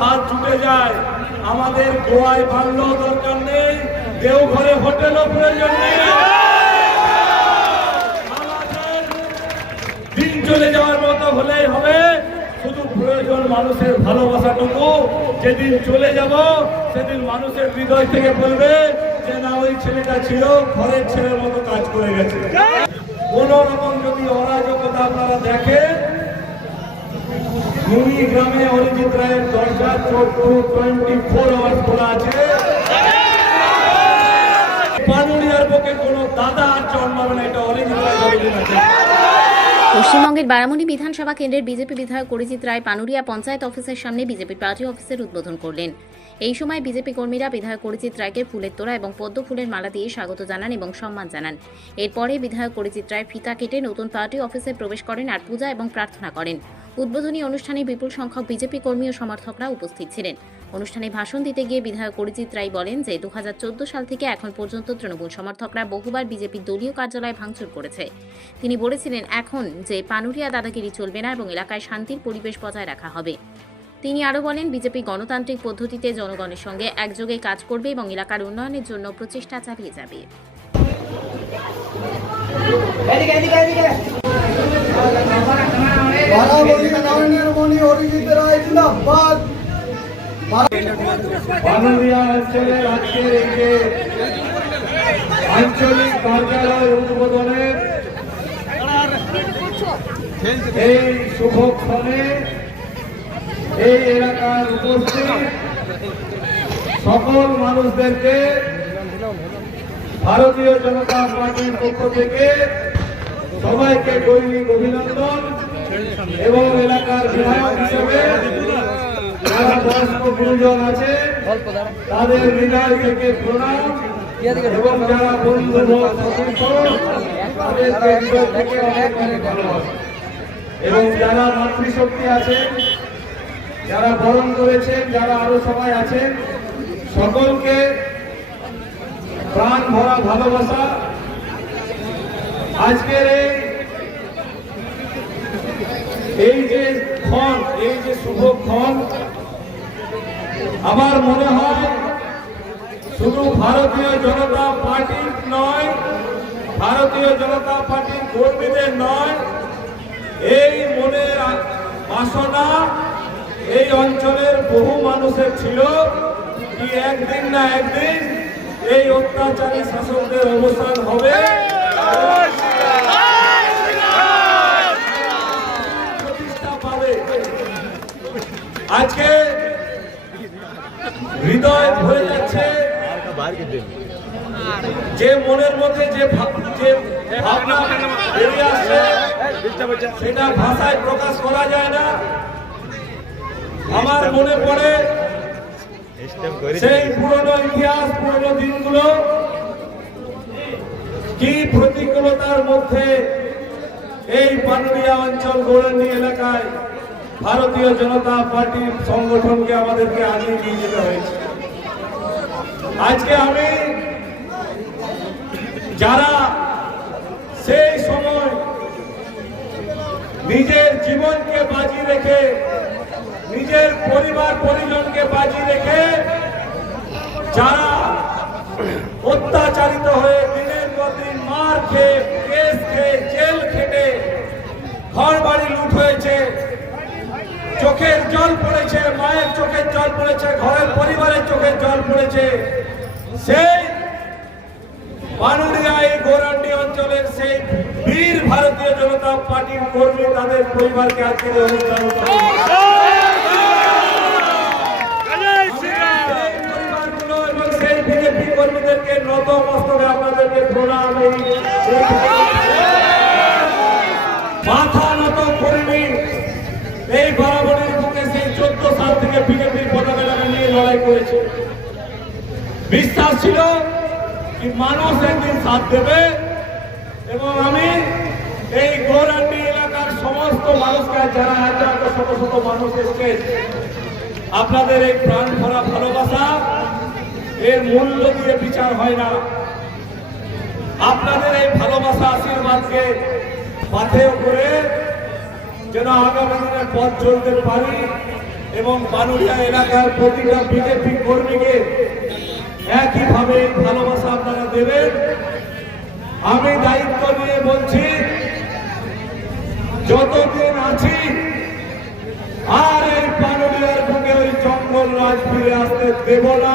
হাত ছুটে যায়। আমাদের গোয়ায় বাংলাও দরকার নেই, দেওঘরে হোটেলও প্রয়োজন নেই। আমাদের দিন চলে যাওয়ার মতো হলেই হবে, শুধু প্রয়োজন মানুষের ভালোবাসাটুকু। যেদিন চলে যাব সেদিন মানুষের হৃদয় থেকে বলবে যে না, ওই ছেলেটা ছিল ঘরের ছেলের মতো কাজ করে গেছে। কোন রকম যদি অরাজকতা আপনারা দেখেন, নুনি গ্রামে অরিজিৎ রায়ের দরজা 24 আওয়ার্স খোলা আছে। পানুরিয়ার বুকে কোনো দাদা আর জন্মাবে না, এটা অরিজিৎ রায়। পশ্চিমবঙ্গের বারামণি বিধানসভা কেন্দ্রের বিজেপি বিধায়ক অরিজিৎ রায় পানুরিয়া পঞ্চায়েত অফিসের সামনে বিজেপির পার্টি অফিসের উদ্বোধন করলেন। এই সময় বিজেপি কর্মীরা বিধায়ক অরিজিৎ রায়কে ফুলের তোড়া এবং পদ্ম ফুলের মালা দিয়ে স্বাগত জানান এবং সম্মান জানান। এরপরে বিধায়ক অরিজিৎ রায় ফিতা কেটে নতুন পার্টি অফিসে প্রবেশ করেন আর পূজা এবং প্রার্থনা করেন। উদ্বোধনী অনুষ্ঠানে বিপুল সংখ্যক বিজেপি কর্মী ও সমর্থকরা উপস্থিত ছিলেন। অনুষ্ঠানে ভাষণ দিতে গিয়ে বিধায়ক অরিজিৎ রায় বলেন যে 2014 সাল থেকে এখন পর্যন্ত তৃণমূল সমর্থকরা বহুবার বিজেপির দলীয় কার্যালয় ভাঙচুর করেছে। তিনি বলেছিলেন এখন যে পানুরিয়া দাদাগিরি চলবে না এবং এলাকায় শান্তির পরিবেশ বজায় রাখা হবে। তিনি আরও বলেন বিজেপি গণতান্ত্রিক পদ্ধতিতে জনগণের সঙ্গে একযোগে কাজ করবে এবং এলাকার উন্নয়নের জন্য প্রচেষ্টা চালিয়ে যাবে। পানুরিয়া অঞ্চলের আজকের এই যে আঞ্চলিক কার্যালয় উদ্বোধনের এই শুভক্ষণে এই এলাকার উপস্থিত সকল মানুষদেরকে ভারতীয় জনতা পার্টির পক্ষ থেকে সবাইকে দৈনিক অভিনন্দন এবং এলাকার বিধায়ক হিসেবে যারা বয়স্ক গুরুজন আছে তাদের হৃদয় থেকে প্রণাম এবং যারা বন্ধু তাদেরকে হৃদয় থেকে অনেক অনেক ভালোবাসা। এবং যারা মাতৃশক্তি আছেন, যারা বরণ করেছেন, যারা আরো সবাই আছেন, সকলকে প্রাণ ভরা ভালোবাসা। আজকের এই যে ক্ষণ, এই যে শুভ ক্ষণ, আমার মনে হয় শুধু ভারতীয় জনতা পার্টির নয়, ভারতীয় জনতা পার্টির কর্মীদের নয়, এই মনের বাসনা এই অঞ্চলের বহু মানুষের ছিল কি একদিন না একদিন এই অত্যাচারী শাসকদের অবসান হবে, প্রতিষ্ঠা পাবে। আজকে হৃদয় ভরে যাচ্ছে, যে মনের মধ্যে যে ভাবনা বেরিয়ে আসছে সেটা ভাষায় প্রকাশ করা যায় না। আমার মনে পড়ে সেই পুরনো ইতিহাস, পুরনো দিনগুলো, কি প্রতিকূলতার মধ্যে এই পানুরিয়া অঞ্চল গৌরনী এলাকায় ভারতীয় জনতা পার্টির সংগঠনকে আমাদেরকে আগিয়ে নিয়ে যেতে হয়েছে। আজকে আমি যারা সেই সময় নিজের জীবনকে বাজি রেখে, নিজের পরিবার পরিজনকে বাজি রেখে যারা অত্যাচারিত হয়ে দিনের পর দিন মার খেয়ে, কেস খেয়ে, জেল খেটে ঘর বাড়ি লুট হয়েছে, চোখের জল পড়েছে, মায়ের চোখের জল পড়েছে, ঘরের পরিবারের চোখের জল পড়েছে, সেই পানুরিয়া এই গৌরান্ডি অঞ্চলের সেই বীর ভারতীয় জনতা পার্টির কর্মী তাদের পরিবারকে আজকে অনুষ্ঠান এবং সেই বিজেপি কর্মীদেরকে নতমস্তকে আপনাদেরকে প্রণাম। মাথা নত করিনি, এই বারাবণীর বুকে সেই 14 সাল থেকে বিজেপির পতাকা নিয়ে লড়াই করেছে। বিশ্বাস ছিল কি মানুষ একদিন সাথ দেবে, এবং আমি এই গৌরান্ডি এলাকার সমস্ত মানুষকে, যারা এত শত শত মানুষ এসছে, আপনাদের এই প্রাণ ভরা ভালোবাসা এর মূল্য দিয়ে বিচার হয় না। আপনাদের এই ভালোবাসা আশীর্বাদকে পাথেয় করে যেন আগামী দিনের পথ চলতে পারি, এবং পানুরিয়া এলাকার প্রতিটা বিজেপি কর্মীকে একইভাবে ভালোবাসা আপনারা দেবেন। আমি দায়িত্ব নিয়ে বলছি, যতদিন আছি আর এই পানুরিয়ার বুকে ওই জঙ্গল রাজ ফিরে আসতে দেব না।